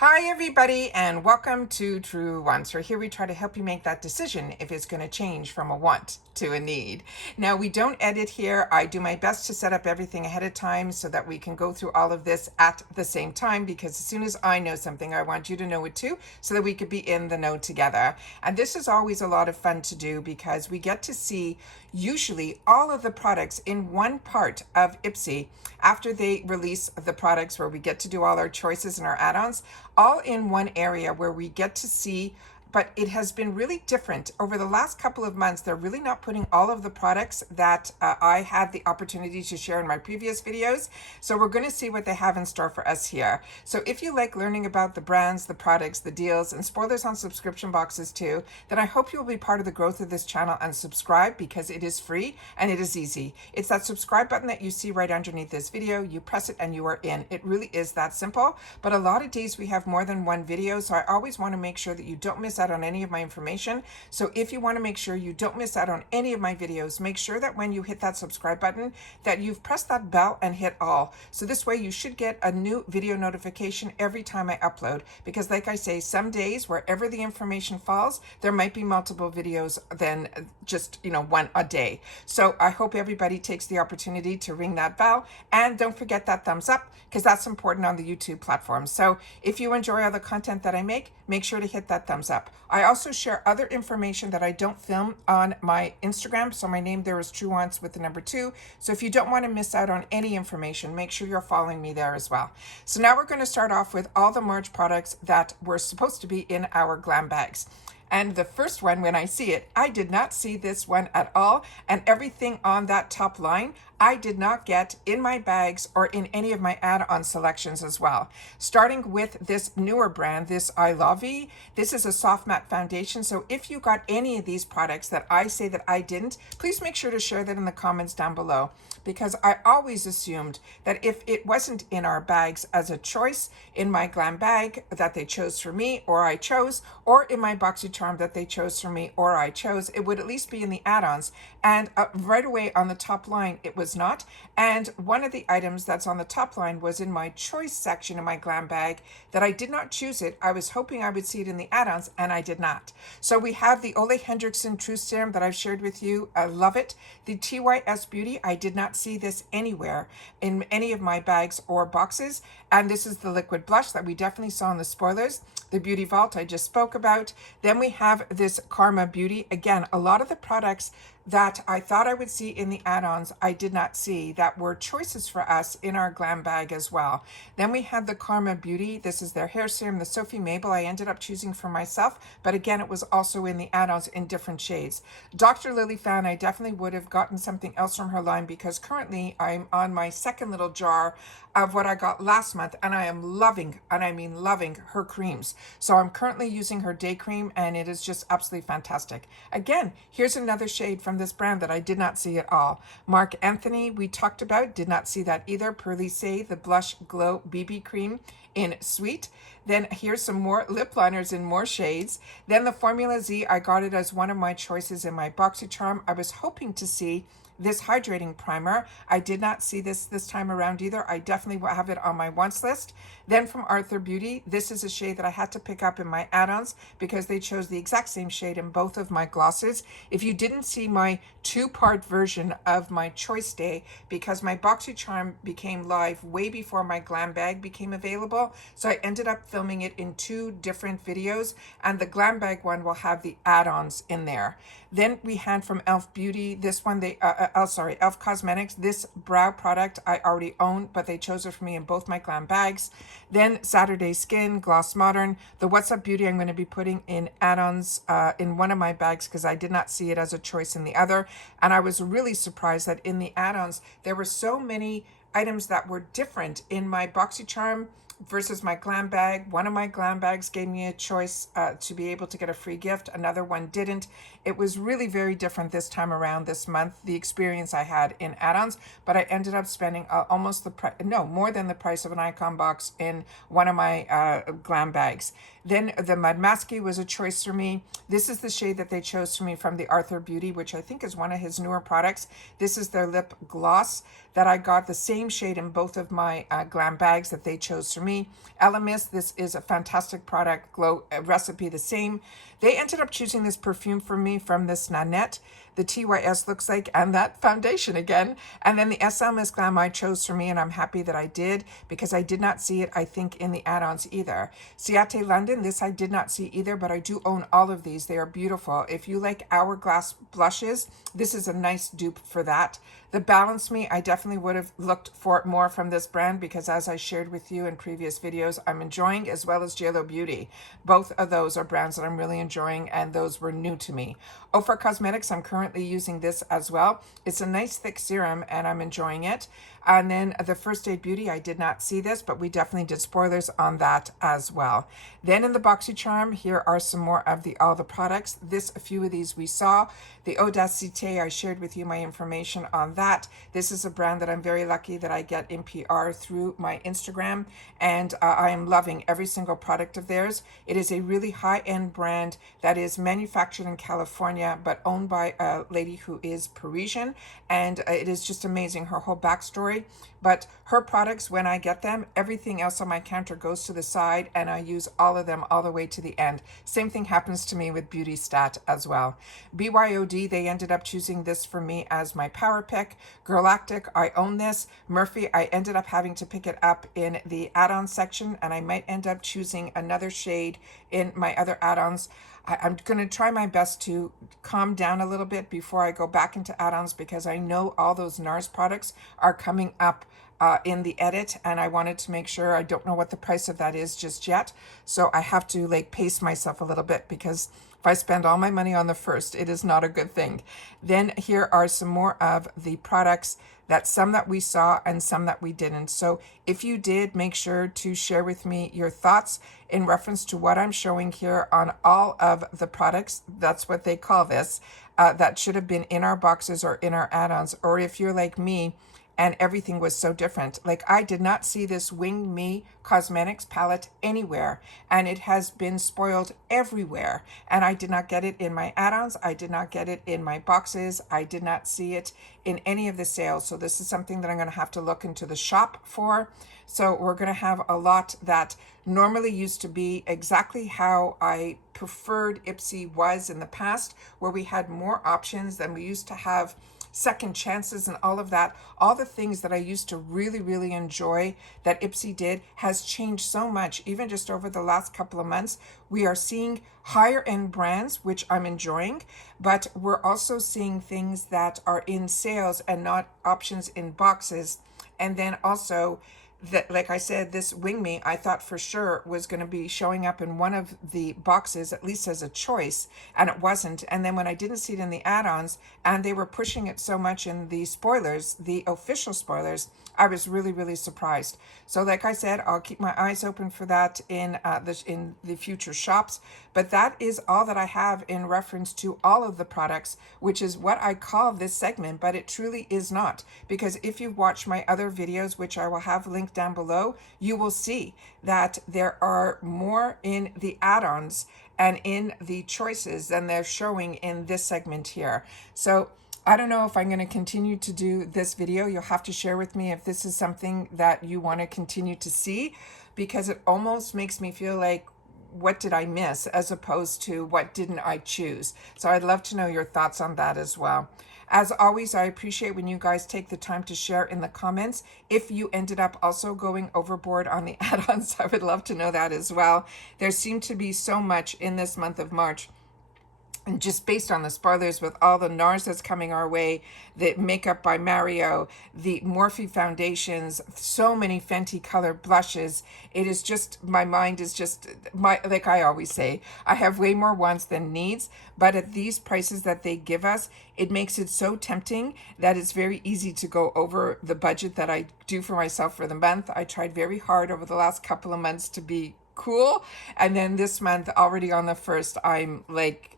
Hi everybody and welcome to Truewants, where here we try to help you make that decision if it's going to change from a want to a need. Now, we don't edit here. I do my best to set up everything ahead of time so that we can go through all of this at the same time, because as soon as I know something, I want you to know it too, so that we could be in the know together. And this is always a lot of fun to do because we get to see usually all of the products in one part of IPSY after they release the products, where we get to do all our choices and our add-ons all in one area where we get to see. But it has been really different over the last couple of months. They're really not putting all of the products that I had the opportunity to share in my previous videos. So we're going to see what they have in store for us here. So if you like learning about the brands, the products, the deals, and spoilers on subscription boxes too, then I hope you'll be part of the growth of this channel and subscribe, because it is free and it is easy. It's that subscribe button that you see right underneath this video. You press it and you are in. It really is that simple. But a lot of days we have more than one video, so I always want to make sure that you don't miss out on any of my information. So if you want to make sure you don't miss out on any of my videos, make sure that when you hit that subscribe button that you've pressed that bell and hit all. So this way you should get a new video notification every time I upload, because like I say, some days wherever the information falls, there might be multiple videos than just, one a day. So I hope everybody takes the opportunity to ring that bell, and don't forget that thumbs up, because that's important on the YouTube platform. So if you enjoy all the content that I make sure to hit that thumbs up. I also share other information that I don't film on my Instagram. So my name there is Truewants with the number 2. So if you don't want to miss out on any information, make sure you're following me there as well. So now we're going to start off with all the March products that were supposed to be in our GlamBags. And the first one, when I see it, I did not see this one at all. And everything on that top line, I did not get in my bags or in any of my add-on selections as well. Starting with this newer brand, this IPSY. This is a soft matte foundation. So if you got any of these products that I say that I didn't, please make sure to share that in the comments down below, because I always assumed that if it wasn't in our bags as a choice in my GlamBag that they chose for me or I chose, or in my Boxycharm that they chose for me or I chose, it would at least be in the add-ons. And right away on the top line, it was not. And one of the items that's on the top line was in my choice section in my GlamBag that I did not choose it. I was hoping I would see it in the add-ons, and I did not. So we have the Ole Henriksen True Serum that I've shared with you. I love it. The TYS Beauty, I did not see this anywhere in any of my bags or boxes. And this is the liquid blush that we definitely saw in the spoilers. The Beauty Vault I just spoke about. Then we have this Karma Beauty. Again, a lot of the products that I thought I would see in the add-ons, I did not see, that were choices for us in our GlamBag as well. Then we had the Karma Beauty. This is their hair serum, the Sophie Mabel I ended up choosing for myself, but again, it was also in the add-ons in different shades. Dr. Lily Fan, I definitely would have gotten something else from her line, because currently I'm on my second little jar of what I got last month, and I am loving, and I mean loving, her creams. So I'm currently using her day cream, and it is just absolutely fantastic. Again, here's another shade from this brand that I did not see at all. Mark Anthony, we talked about, did not see that either. Pearly Say, the Blush Glow BB Cream in Sweet. Then here's some more lip liners in more shades. Then the Formula Z, I got it as one of my choices in my Boxycharm. I was hoping to see this hydrating primer. I did not see this time around either. I definitely will have it on my wants list. Then from Arthur Beauty, this is a shade that I had to pick up in my add-ons because they chose the exact same shade in both of my glosses. If you didn't see my 2-part version of my choice day, because my Boxycharm became live way before my GlamBag became available, so I ended up filming it in 2 different videos, and the GlamBag one will have the add-ons in there. Then we had from e.l.f. Beauty, this one, e.l.f. Cosmetics. This brow product I already own, but they chose it for me in both my GlamBags. Then Saturday Skin, Gloss Modern. The What's Up Beauty I'm going to be putting in add-ons in one of my bags, because I did not see it as a choice in the other. And I was really surprised that in the add-ons, there were so many items that were different in my Boxycharm versus my GlamBag. One of my GlamBags gave me a choice to be able to get a free gift. Another one didn't. It was really very different this time around this month, the experience I had in add-ons, but I ended up spending almost more than the price of an icon box in one of my GlamBags. Then the Mud Masky was a choice for me. This is the shade that they chose for me from the Arthur Beauty, which I think is one of his newer products. This is their lip gloss that I got the same shade in both of my GlamBags that they chose for me. Elemis, this is a fantastic product. Glow recipe the same. They ended up choosing this perfume for me from this Nanette. The TYS looks like, and that foundation again. And then the SL Miss Glam I chose for me, and I'm happy that I did because I did not see it, I think, in the add-ons either. Ciate London, this I did not see either, but I do own all of these. They are beautiful. If you like Hourglass blushes, this is a nice dupe for that. The Balance Me, I definitely would have looked for more from this brand because as I shared with you in previous videos, I'm enjoying, as well as JLo Beauty. Both of those are brands that I'm really enjoying, and those were new to me. Ofra Cosmetics, I'm currently using this as well. It's a nice thick serum and I'm enjoying it. And then the First Aid Beauty, I did not see this, but we definitely did spoilers on that as well. Then in the Boxycharm, here are some more of all the products. A few of these we saw. The Audacité, I shared with you my information on that. This is a brand that I'm very lucky that I get in PR through my Instagram, and I am loving every single product of theirs. It is a really high-end brand that is manufactured in California, but owned by a lady who is Parisian, and it is just amazing, her whole backstory. But her products, when I get them, everything else on my counter goes to the side and I use all of them all the way to the end. Same thing happens to me with Beauty Stat as well. BYOD, they ended up choosing this for me as my power pick. Girlactic, I own this. Murphy, I ended up having to pick it up in the add-on section, and I might end up choosing another shade in my other add-ons. I'm going to try my best to calm down a little bit before I go back into add-ons because I know all those NARS products are coming up in the edit, and I wanted to make sure. I don't know what the price of that is just yet, so I have to like pace myself a little bit because if I spend all my money on the first, it is not a good thing. Then here are some more of the products, that some that we saw and some that we didn't. So if you did, make sure to share with me your thoughts in reference to what I'm showing here on all of the products. That's what they call this, that should have been in our boxes or in our add-ons. Or if you're like me and everything was so different. Like I did not see this Wing Me Cosmetics palette anywhere, and it has been spoiled everywhere. And I did not get it in my add-ons. I did not get it in my boxes. I did not see it in any of the sales. So this is something that I'm going to have to look into the shop for. So we're going to have a lot that normally used to be exactly how I preferred IPSY was in the past, where we had more options than we used to have, second chances and all of that. All the things that I used to really, really enjoy that IPSY did has changed so much, even just over the last couple of months. We are seeing higher end brands, which I'm enjoying, but we're also seeing things that are in sales and not options in boxes. And then also, that, like I said, this Wing Me, I thought for sure was going to be showing up in one of the boxes, at least as a choice, and it wasn't. And then when I didn't see it in the add-ons, and they were pushing it so much in the spoilers, the official spoilers, I was really, really surprised. So like I said, I'll keep my eyes open for that in the future shops. But that is all that I have in reference to all of the products, which is what I call this segment, but it truly is not. Because if you watch my other videos, which I will have linked down below, you will see that there are more in the add-ons and in the choices than they're showing in this segment here. So I don't know if I'm going to continue to do this video. You'll have to share with me if this is something that you want to continue to see, because it almost makes me feel like, what did I miss as opposed to what didn't I choose? So I'd love to know your thoughts on that as well. As always, I appreciate when you guys take the time to share in the comments. If you ended up also going overboard on the add-ons, I would love to know that as well. There seemed to be so much in this month of March. And just based on the spoilers with all the NARS that's coming our way, the makeup by Mario, the Morphe foundations, so many Fenty color blushes, it is just, my mind is just, like I always say, I have way more wants than needs, but at these prices that they give us, it makes it so tempting that it's very easy to go over the budget that I do for myself for the month. I tried very hard over the last couple of months to be cool, and then this month, already on the 1st, I'm like,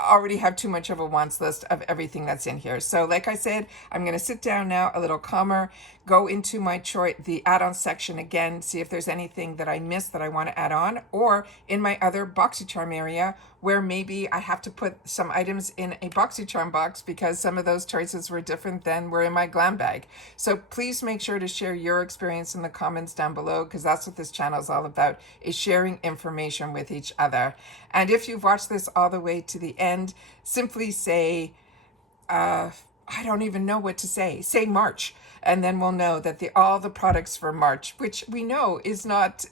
already have too much of a wants list of everything that's in here. So like I said, I'm going to sit down now a little calmer, go into my the add-on section again, see if there's anything that I missed that I want to add on, or in my other Boxycharm area where maybe I have to put some items in a Boxycharm box because some of those choices were different than were in my GlamBag. So please make sure to share your experience in the comments down below, because that's what this channel is all about, is sharing information with each other. And if you've watched this all the way to the end, simply say, I don't even know what to say. Say March, and then we'll know that all the products for March, which we know is not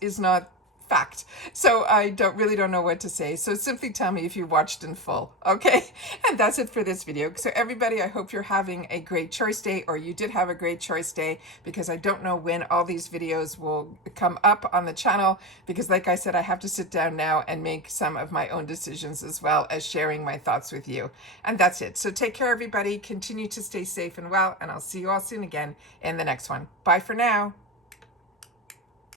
fact. So I don't know what to say. So simply tell me if you watched in full. Okay. And that's it for this video. So everybody, I hope you're having a great choice day, or you did have a great choice day, because I don't know when all these videos will come up on the channel, because like I said, I have to sit down now and make some of my own decisions as well as sharing my thoughts with you. And that's it. So take care, everybody. Continue to stay safe and well, and I'll see you all soon again in the next one. Bye for now.